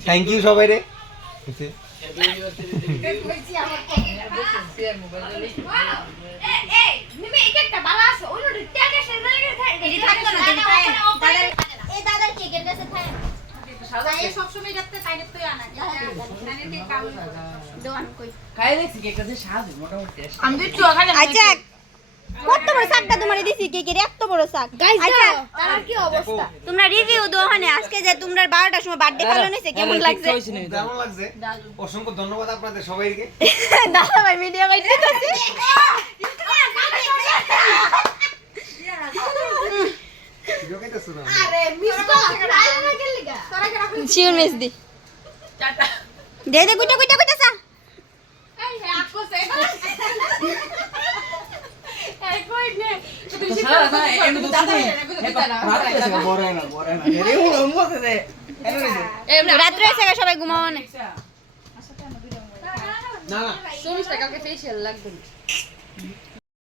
thank you সবাই রে কত বড় শাকটা তোমারে দিছি কেকের এত বড় শাক আচ্ছা তার কি অবস্থা তোমরা রিভিউ দাও মানে আজকে যে তোমরা 12টার সময় বার্থডে পালন হইছে কেমন লাগছে কেমন লাগছে অসংখ্য ধন্যবাদ আপনাদের সবাইকে দাদা ভাই মিডিয়া বাইতে আছে আরে মিস কল আইলা না গেল লিগা তোরা কি রাখুন চিউন মিস দি টাটা দে দে গুটা গুটা গুটা সা এই হে আকো সে এই কই নে তুমি শিখা না এমনি তো দাদা বড় না রে ও মতে দে রাত্রে এসে সবাই ঘুমাও না না চল্লিশ টাকা কালকে ফেসিয়াল লাগবে